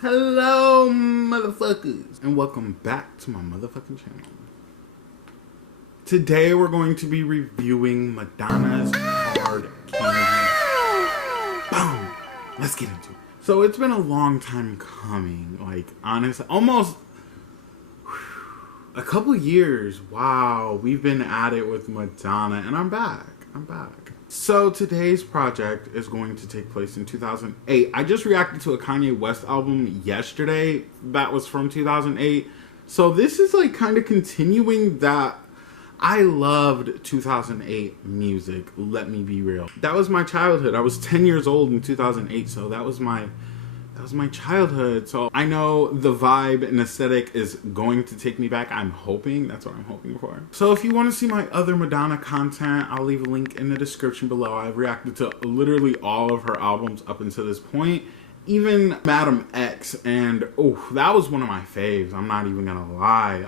Hello, motherfuckers, and welcome back to my motherfucking channel. Today we're going to be reviewing Madonna's Hard Candy. Boom! Let's get into it. So it's been a long time coming, like honestly, almost a couple years. Wow, we've been at it with Madonna, and I'm back. So today's project is going to take place in 2008. I just reacted to a Kanye West album yesterday that was from 2008. So this is like kind of continuing that. I loved 2008 music, let me be real. That was my childhood. I was 10 years old in 2008, so that was my childhood. So I know the vibe and aesthetic is going to take me back. I'm hoping. That's what I'm hoping for. So if you want to see my other Madonna content, I'll leave a link in the description below. I've reacted to literally all of her albums up until this point. Even Madam X, and oh, that was one of my faves. I'm not even gonna lie.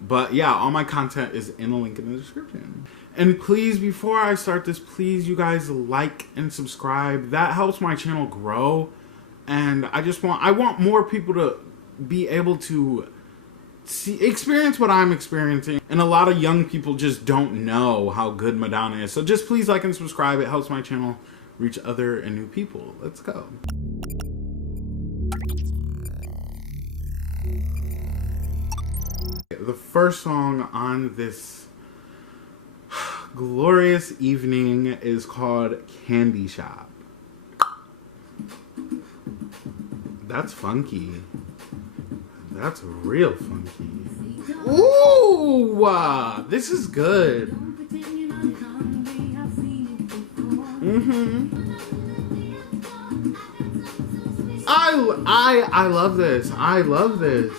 But yeah, all my content is in the link in the description. And please, before I start this, please, you guys like and subscribe. That helps my channel grow. And I want more people to be able to experience what I'm experiencing. And a lot of young people just don't know how good Madonna is. So just please like and subscribe. It helps my channel reach other and new people. Let's go. The first song on this glorious evening is called Candy Shop. That's funky. That's real funky. Ooh, this is good. I love this. I love this.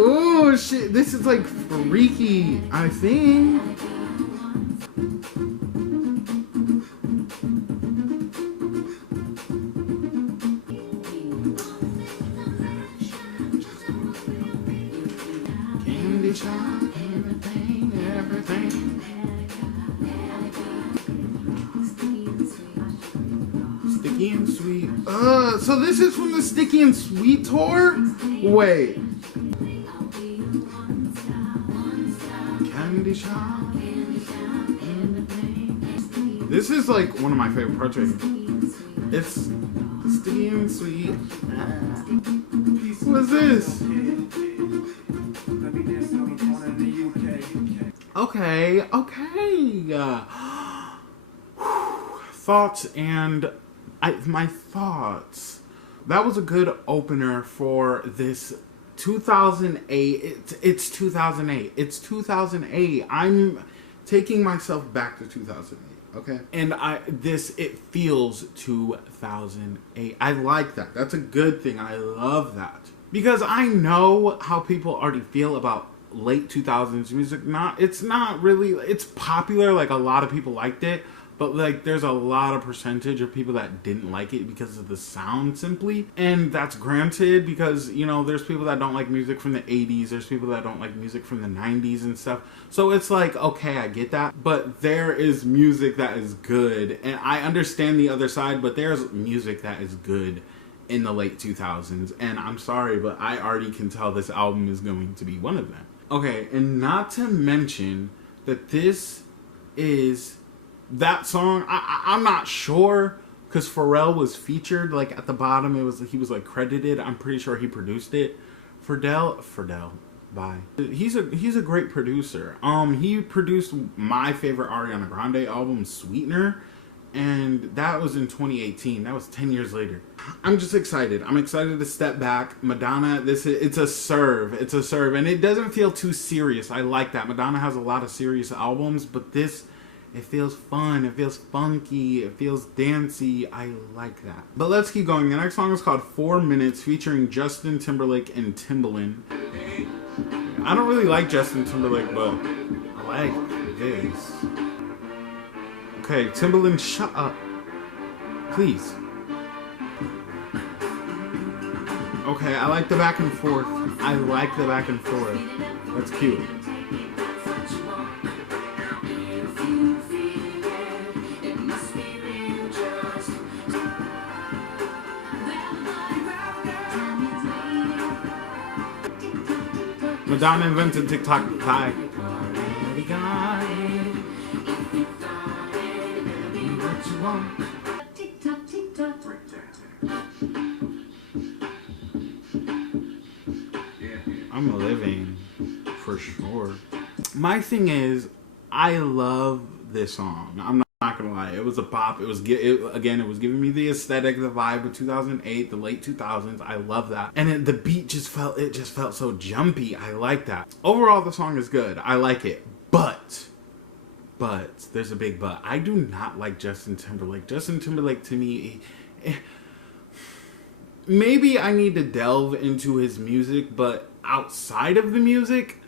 Oh shit, this is like freaky, I think. Candy shop, everything. Sticky and sweet. So this is from the Sticky and Sweet tour? Wait. Candy shop. This is like one of my favorite parts right here. It's sticky and sweet. What is this? Okay. Thoughts and my thoughts. That was a good opener for this 2008. It's 2008. It's 2008. I'm taking myself back to 2008. Okay, and it feels 2008. I like that. That's a good thing. I love that because I know how people already feel about late 2000s music. It's not really. It's popular. Like a lot of people liked it. But like there's a lot of percentage of people that didn't like it because of the sound simply. And that's granted because, you know, there's people that don't like music from the 80s. There's people that don't like music from the 90s and stuff. So it's like, okay, I get that. But there is music that is good. And I understand the other side, but there's music that is good in the late 2000s. And I'm sorry, but I already can tell this album is going to be one of them. Okay, and not to mention that this is... That song, I'm not sure because Pharrell was featured like at the bottom. He was like credited. I'm pretty sure he produced it. Ferdel, bye. He's a great producer. He produced my favorite Ariana Grande album, Sweetener, and that was in 2018. That was 10 years later. I'm just excited. I'm excited to step back. Madonna, it's a serve, and it doesn't feel too serious. I like that. Madonna has a lot of serious albums, but this. It feels fun, it feels funky, it feels dancey. I like that. But let's keep going. The next song is called 4 Minutes featuring Justin Timberlake and Timbaland. I don't really like Justin Timberlake, but I like this. Okay, Timbaland, shut up. Please. Okay, I like the back and forth. That's cute. Madonna invented TikTok. Hi. I'm living for sure. My thing is, I love this song. I'm not gonna lie. It was a pop. It was again. It was giving me the aesthetic, the vibe of 2008, the late 2000s. I love that, and the beat just felt so jumpy. I like that. Overall, the song is good. I like it, but there's a big but. I do not like Justin Timberlake. Justin Timberlake to me, maybe I need to delve into his music, but outside of the music,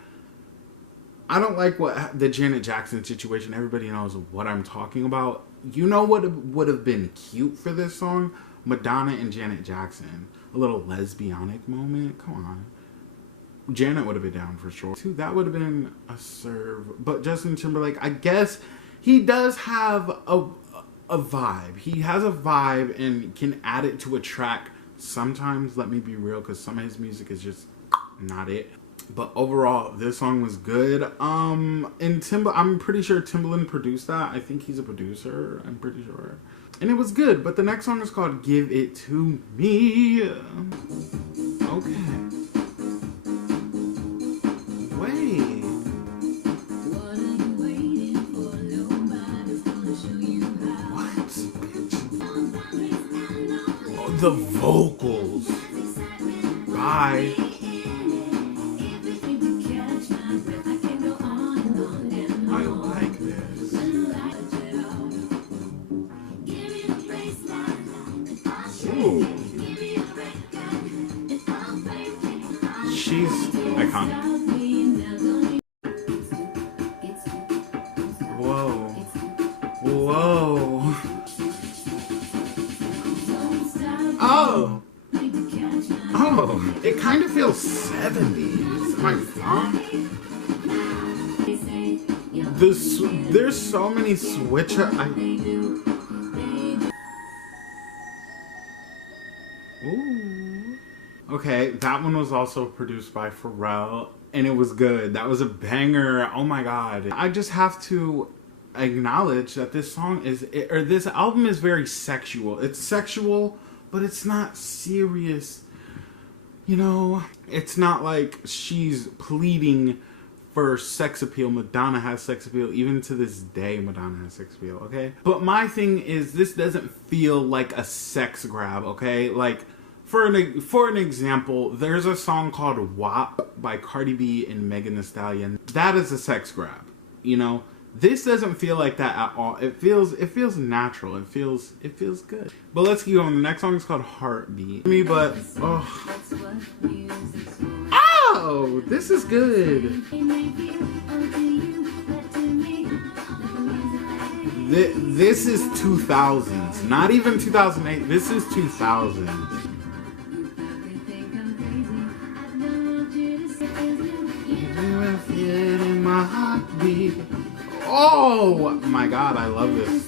I don't like what the Janet Jackson situation. Everybody knows what I'm talking about. You know what would have been cute for this song? Madonna and Janet Jackson. A little lesbianic moment. Come on. Janet would have been down for sure. Too, that would have been a serve. But Justin Timberlake, I guess he does have a vibe. He has a vibe and can add it to a track sometimes. Let me be real, because some of his music is just not it. But overall, this song was good. And I'm pretty sure Timbaland produced that. I think he's a producer. I'm pretty sure. And it was good. But the next song is called Give It To Me. Okay. Wait. What? Oh, the vocals. Bye. She's iconic. Whoa. Whoa. Oh. Oh. It kind of feels 70s. Am I wrong? There's so many switcher. Ooh. Okay, that one was also produced by Pharrell, and it was good. That was a banger. Oh my god. I just have to acknowledge that this album is very sexual. It's sexual, but it's not serious. You know, it's not like she's pleading for sex appeal. Madonna has sex appeal. Even to this day, Madonna has sex appeal, okay? But my thing is, this doesn't feel like a sex grab, okay? Like, for an example, there's a song called WAP by Cardi B and Megan Thee Stallion. That is a sex grab, you know? This doesn't feel like that at all. It feels natural. It feels good. But let's keep going. The next song is called Heartbeat. Oh, this is good. This is 2000s. Not even 2008. This is 2000s. My heartbeat. Oh my god, I love this.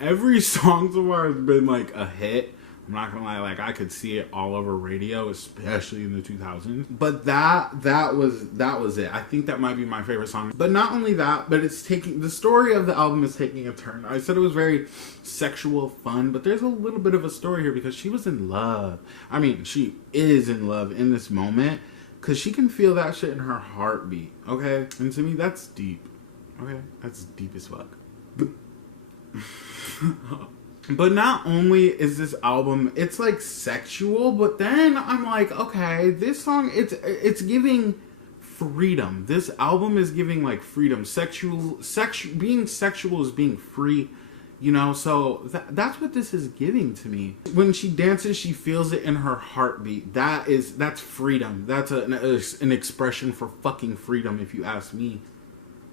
Every song so far has been like a hit. I'm not gonna lie, like I could see it all over radio, especially in the 2000s. But that was it. I think that might be my favorite song. But not only that, but the story of the album is taking a turn. I said it was very sexual, fun, but there's a little bit of a story here because she was in love. I mean, she is in love in this moment because she can feel that shit in her heartbeat. Okay, and to me, that's deep. Okay, that's deep as fuck. But not only is this album, it's like sexual, but then I'm like, okay, this song, it's giving freedom. This album is giving like freedom. Being sexual is being free, you know, so that's what this is giving to me. When she dances, she feels it in her heartbeat. That's freedom. That's an expression for fucking freedom, if you ask me.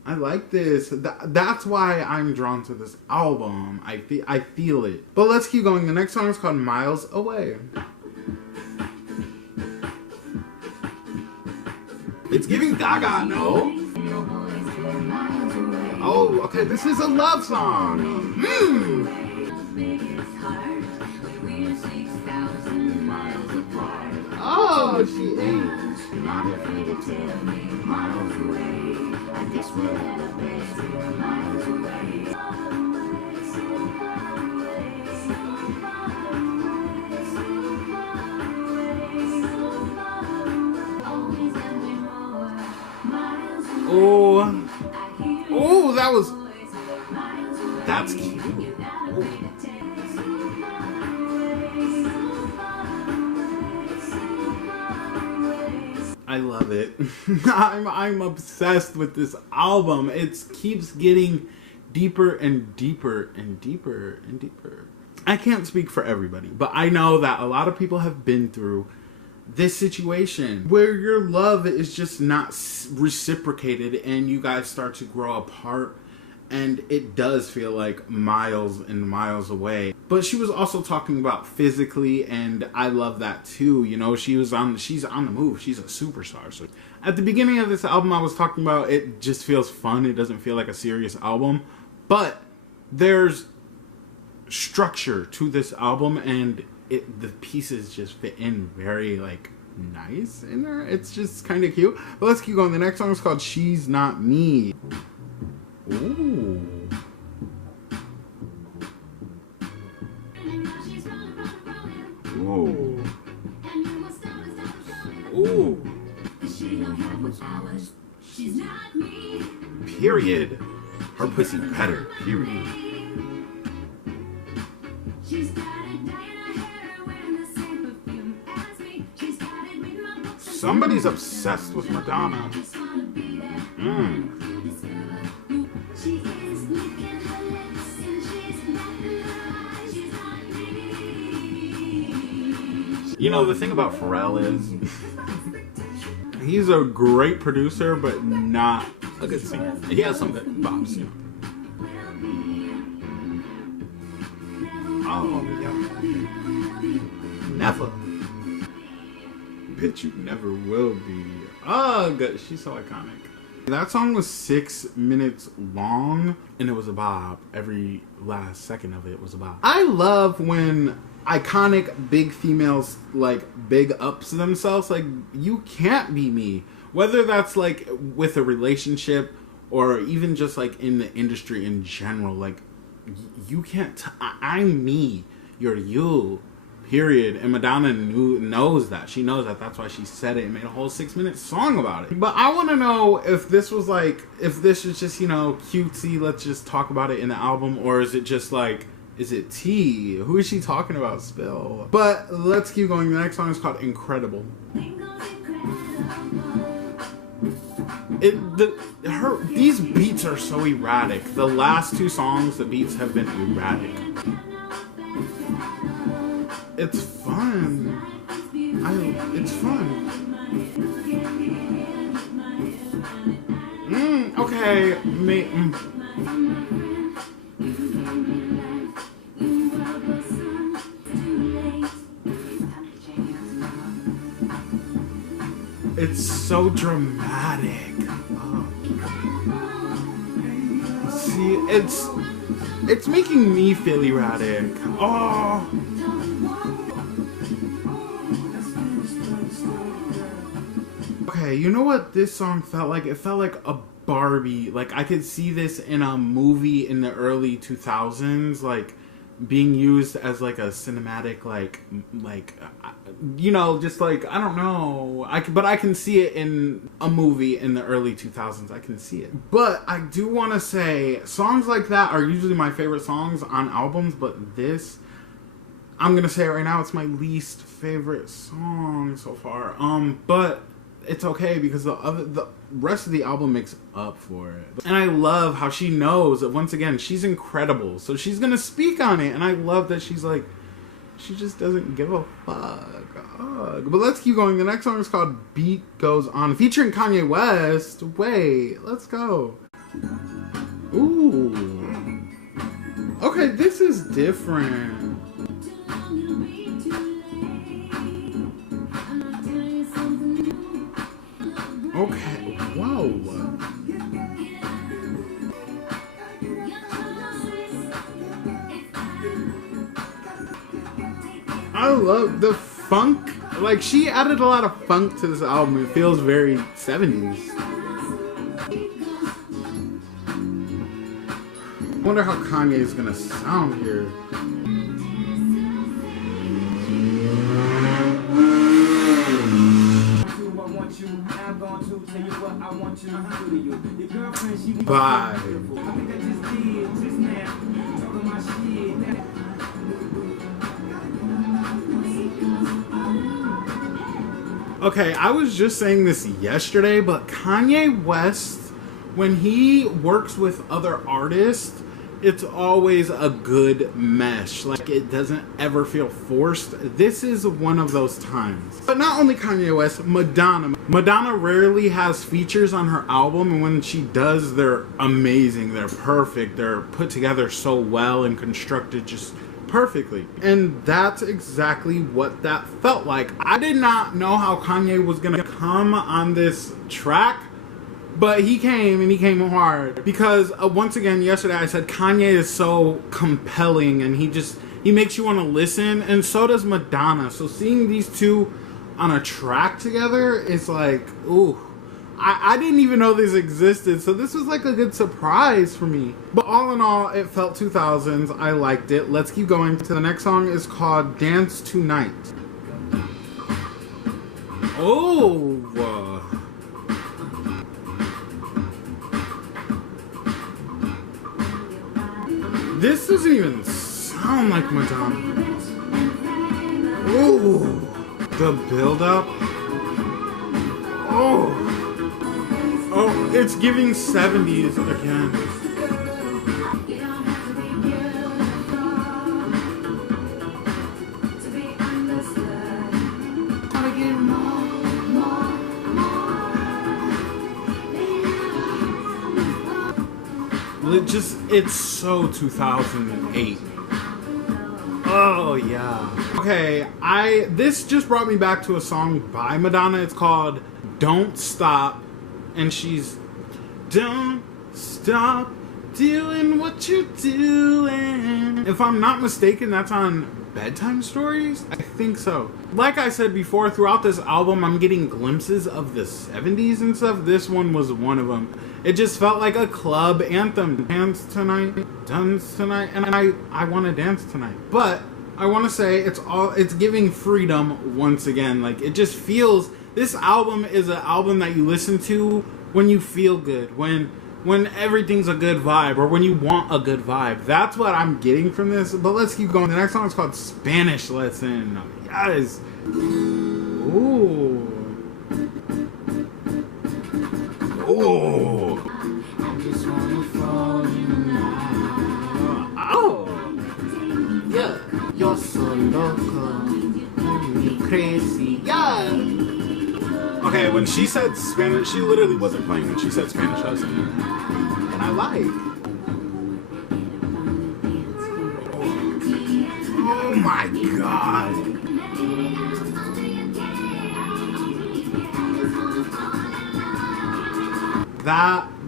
I like this. That's why I'm drawn to this album. I feel it. But let's keep going. The next song is called Miles Away. It's giving Gaga, no? Oh, okay. This is a love song. days, not afraid to tell me, miles away. I guess we're at the best, miles away. Oh, oh, that's cute. Oh. I love it. I'm obsessed with this album. It keeps getting deeper and deeper and deeper and deeper. I can't speak for everybody, but I know that a lot of people have been through this situation where your love is just not reciprocated and you guys start to grow apart, and it does feel like miles and miles away. But she was also talking about physically, and I love that too. You know, she's on the move. She's a superstar. So at the beginning of this album, I was talking about it just feels fun. It doesn't feel like a serious album, but there's structure to this album, and the pieces just fit in very like nice in there. It's just kind of cute. But let's keep going. The next song is called She's Not Me. Ooh. Ooh. Ooh. Period. Her pussy better. Period. Somebody's obsessed with Madonna. You know, the thing about Pharrell is he's a great producer, but not a good singer. He has some good bops, you know. Oh, yeah. Never. Bitch, you never will be. Oh, good. She's so iconic. That song was 6 minutes long, and it was a bop. Every last second of it was a bop. I love when iconic big females like big ups themselves. Like, you can't be me. Whether that's like with a relationship or even just like in the industry in general. Like, you can't. I'm me. You're you. Period. And Madonna knows that. She knows that. That's why she said it and made a whole 6-minute song about it. But I want to know if this was like, if this is just, you know, cutesy, let's just talk about it in the album, or is it just like, is it tea? Who is she talking about? Spill. But let's keep going. The next song is called Incredible. These beats are so erratic. The last 2 songs, the beats have been erratic. It's fun. It's fun. Okay. It's so dramatic. Oh. See, it's making me feel erratic. Oh. Okay, you know what this song felt like? It felt like a Barbie. Like, I could see this in a movie in the early 2000s, like being used as like a cinematic, like you know, just like, I don't know. But I can see it in a movie in the early 2000s. I can see it. But I do want to say, songs like that are usually my favorite songs on albums, but this, I'm gonna say it right now, it's my least favorite song so far. But it's okay because the rest of the album makes up for it. And I love how she knows that, once again, she's incredible. So she's gonna speak on it, and I love that she's like, she just doesn't give a fuck. But let's keep going. The next song is called Beat Goes On, featuring Kanye West. Wait, let's go. Ooh. Okay, this is different. Okay, whoa. I love the funk Like, she added a lot of funk to this album. It feels very 70s. I wonder how Kanye is gonna sound here. Bye. Okay, I was just saying this yesterday, but Kanye West, when he works with other artists, it's always a good mesh. Like, it doesn't ever feel forced. This is one of those times. But not only Kanye West, Madonna. Madonna rarely has features on her album, and when she does, they're amazing. They're perfect. They're put together so well and constructed just perfectly. And that's exactly what that felt like. I did not know how Kanye was gonna come on this track, but he came, and he came hard. Because once again, yesterday I said Kanye is so compelling, and he makes you want to listen, and so does Madonna. So seeing these two on a track together is like, ooh. I didn't even know this existed, so this was like a good surprise for me. But all in all, it felt 2000s. I liked it. Let's keep going. The next song is called Dance Tonight. Oh. This doesn't even sound like Madonna. Ooh. The build-up. Oh. Oh, it's giving 70s again. It's so 2008. Oh yeah. Okay, this just brought me back to a song by Madonna. It's called Don't Stop. And she's, don't stop doing what you're doing. If I'm not mistaken, that's on Bedtime Stories? I think so. Like I said before, throughout this album, I'm getting glimpses of the 70s and stuff. This one was one of them. It just felt like a club anthem. Dance tonight, dance tonight, and I want to dance tonight. But I want to say it's giving freedom once again. Like, it just feels. This album is an album that you listen to when you feel good, when everything's a good vibe, or when you want a good vibe. That's what I'm getting from this. But let's keep going. The next song is called Spanish Lesson. Yes. Ooh. Ooh. I just wanna fall in love. Oh. Yeah. You're so loco. You crazy. Yeah. Okay, when she said Spanish, she literally wasn't playing when she said Spanish lesson. And I like. Oh my god.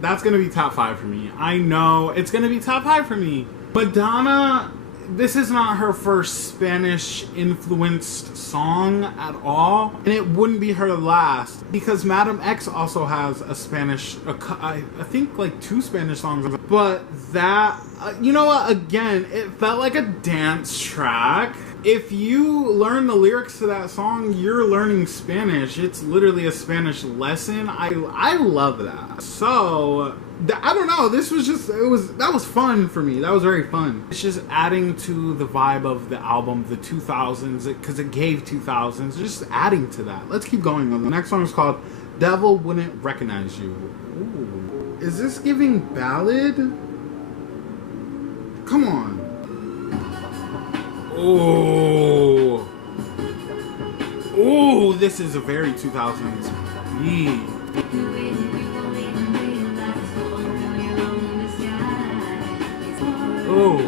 That's gonna be top 5 for me. I know it's gonna be top 5 for me. Madonna, this is not her first Spanish-influenced song at all, and it wouldn't be her last, because Madam X also has a Spanish, I think like 2 Spanish songs, but that, you know what, again, it felt like a dance track. If you learn the lyrics to that song, you're learning Spanish. It's literally a Spanish lesson. I love that. So, I don't know. This was just, that was fun for me. That was very fun. It's just adding to the vibe of the album, the 2000s, because it gave 2000s. Just adding to that. Let's keep going. The next song is called Devil Wouldn't Recognize You. Ooh. Is this giving ballad? Come on. Oh, oh! This is a very 2000s. Yeah. Oh.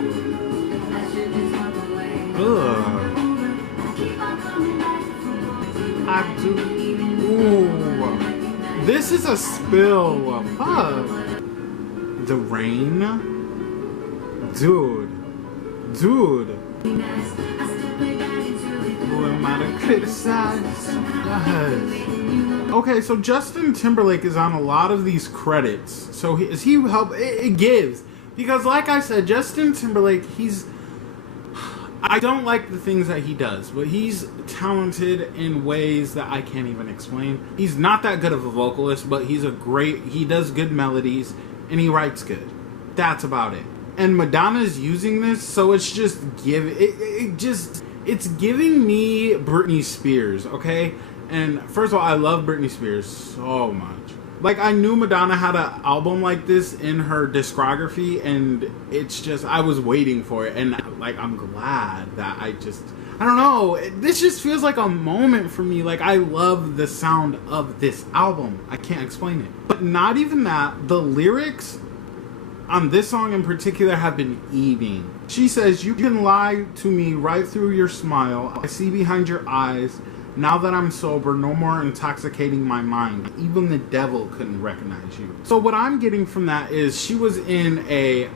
I do. Ooh. This is a spill. Fuck. The rain, dude. Who am am I to criticize? Yes. Okay, so Justin Timberlake is on a lot of these credits. So is he help? It gives. Because like I said, Justin Timberlake, I don't like the things that he does, but he's talented in ways that I can't even explain. He's not that good of a vocalist, but he does good melodies, and he writes good. That's about it. And Madonna's using this, so it's just it's giving me Britney Spears, okay? And first of all, I love Britney Spears so much. Like, I knew Madonna had an album like this in her discography, and it's just, I was waiting for it, and like, I'm glad that I don't know, this just feels like a moment for me. Like, I love the sound of this album. I can't explain it. But not even that, the lyrics on this song in particular have been eating. She says, "You can lie to me right through your smile. I see behind your eyes. Now that I'm sober, no more intoxicating my mind. Even the devil couldn't recognize you." So what I'm getting from that is she was in a,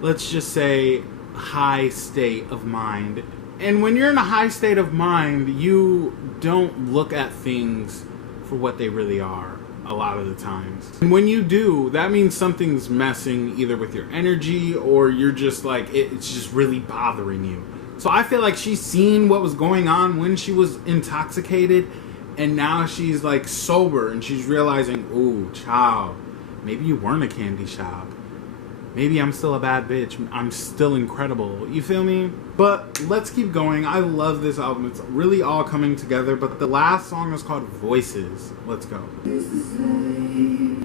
let's just say, high state of mind. And when you're in a high state of mind, you don't look at things for what they really are a lot of the times. And when you do, that means something's messing either with your energy or you're just like, it's just really bothering you. So I feel like she's seen what was going on when she was intoxicated, and now she's like sober and she's realizing, ooh, child, maybe you weren't a candy shop. Maybe I'm still a bad bitch. I'm still incredible. You feel me? But let's keep going. I love this album. It's really all coming together. But the last song is called Voices. Let's go.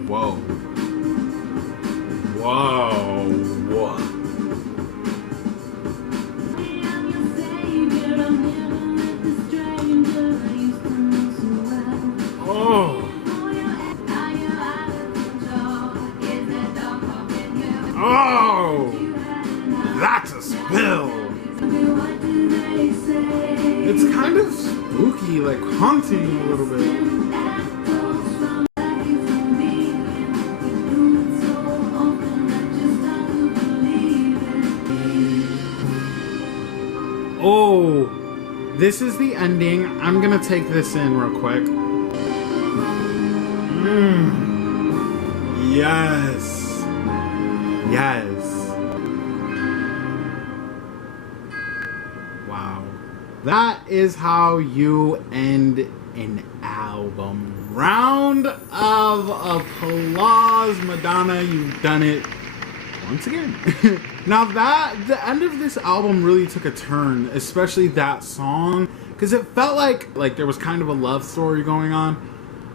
Whoa. Whoa. Whoa. Oh, that's a spill. It's kind of spooky, like haunting a little bit. Oh, this is the ending. I'm gonna take this in real quick. Yes. Yes. Wow. That is how you end an album. Round of applause, Madonna. You've done it once again. Now the end of this album really took a turn, especially that song, because it felt like there was kind of a love story going on,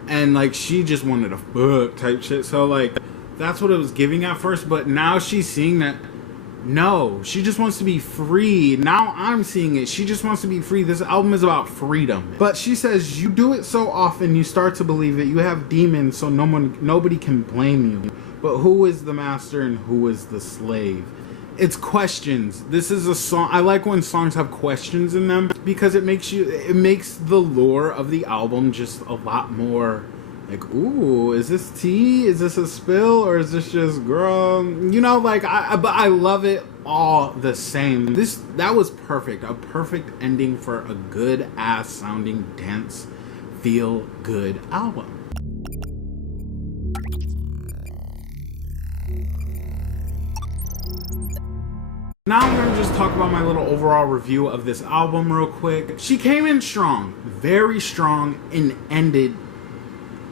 and like she just wanted a fuck type shit. So like, that's what it was giving at first, but now she's seeing that, no, she just wants to be free. Now I'm seeing it. She just wants to be free. This album is about freedom. But she says, you do it so often, you start to believe it. You have demons, so nobody can blame you. But who is the master and who is the slave? It's questions. This is a song. I like when songs have questions in them, because it makes the lore of the album just a lot more like, ooh, is this tea? Is this a spill? Or is this just, girl? You know, like, but I love it all the same. That was perfect. A perfect ending for a good ass sounding dance, feel good album. Now I'm going to just talk about my little overall review of this album real quick. She came in strong, very strong, and ended,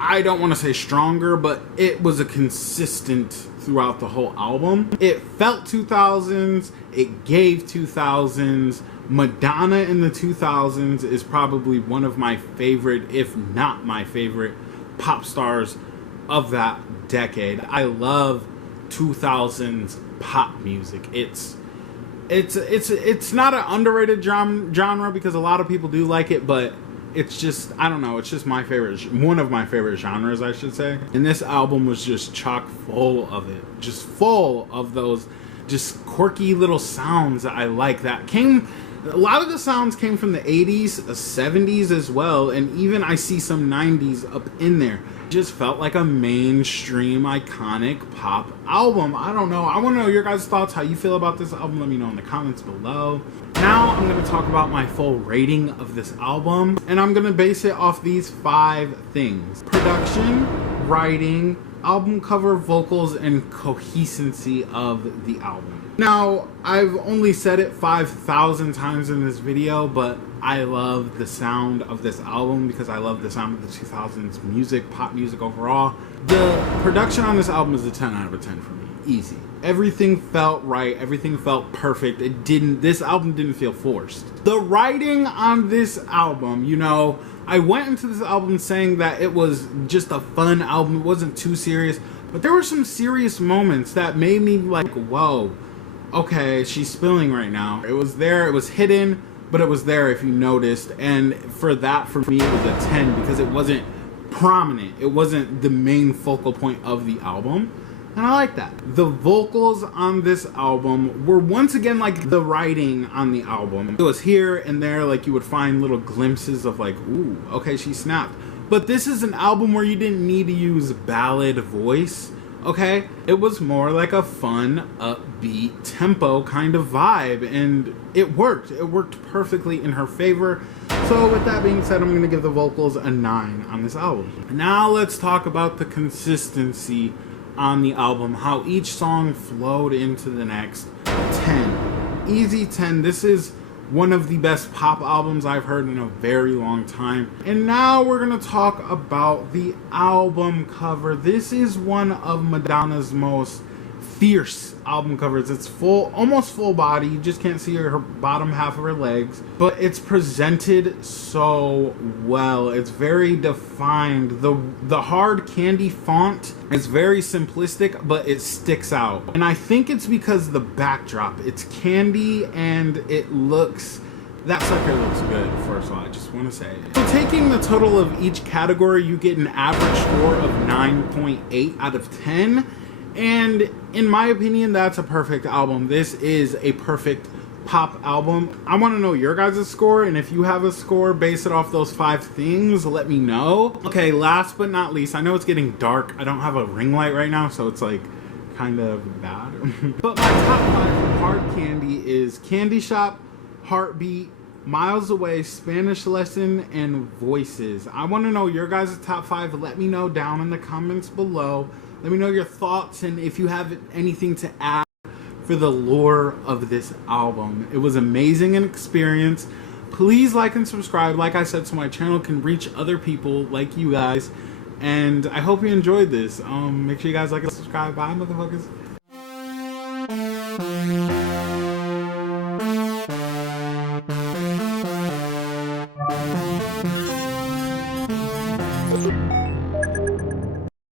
I don't want to say stronger, but it was a consistent throughout the whole album. It felt 2000s, it gave 2000s. Madonna in the 2000s is probably one of my favorite, if not my favorite, pop stars of that decade. I love 2000s pop music. It's not an underrated genre because a lot of people do like it, but it's just, I don't know, it's just my favorite, one of my favorite genres, I should say. And this album was just chock full of it. Just full of those just quirky little sounds that I like. A lot of the sounds came from the 80s, 70s as well, and even I see some 90s up in there. just felt like a mainstream iconic pop album. I don't know. I want to know your guys' thoughts, how you feel about this album. Let me know in the comments below. Now I'm going to talk about my full rating of this album, and I'm going to base it off these 5 things: production, writing, album cover, vocals, and coherency of the album. Now, I've only said it 5,000 times in this video, but I love the sound of this album because I love the sound of the 2000s music, pop music overall. The production on this album is a 10 out of a 10 for me. Easy. Everything felt right. Everything felt perfect. This album didn't feel forced. The writing on this album, you know, I went into this album saying that it was just a fun album. It wasn't too serious, but there were some serious moments that made me like, whoa, okay, she's spilling right now. It was there, it was hidden, but it was there if you noticed. And for that, for me, it was a 10 because it wasn't prominent. It wasn't the main focal point of the album. And I like that. The vocals on this album were once again like the writing on the album. It was here and there, like you would find little glimpses of like, ooh, okay, she snapped. But this is an album where you didn't need to use ballad voice, okay? It was more like a fun, upbeat, tempo kind of vibe, and it worked. It worked perfectly in her favor. So with that being said, I'm gonna give the vocals a 9 on this album. Now let's talk about the consistency on the album, how each song flowed into the next. 10. Easy 10. This is one of the best pop albums I've heard in a very long time. And now we're gonna talk about the album cover. This is one of Madonna's most fierce album covers. It's full, almost full body. You just can't see her bottom half of her legs, but it's presented so well. It's very defined. The hard candy font is very simplistic, but it sticks out. And I think it's because the backdrop, it's candy and it looks, that sucker looks good, first of all, I just want to say. So taking the total of each category, you get an average score of 9.8 out of 10. And in my opinion, that's a perfect album. This is a perfect pop album. I want to know your guys' score, and if you have a score, base it off those 5 things, let me know. Okay, last but not least, I know it's getting dark. I don't have a ring light right now, so it's like kind of bad. But my top 5 hard candy is Candy Shop, Heartbeat, Miles Away, Spanish Lesson, and Voices. I want to know your guys' top 5. Let me know down in the comments below. Let me know your thoughts and if you have anything to add for the lore of this album. It was amazing an experience. Please like and subscribe, like I said, so my channel can reach other people like you guys. And I hope you enjoyed this. Make sure you guys like and subscribe. Bye, motherfuckers.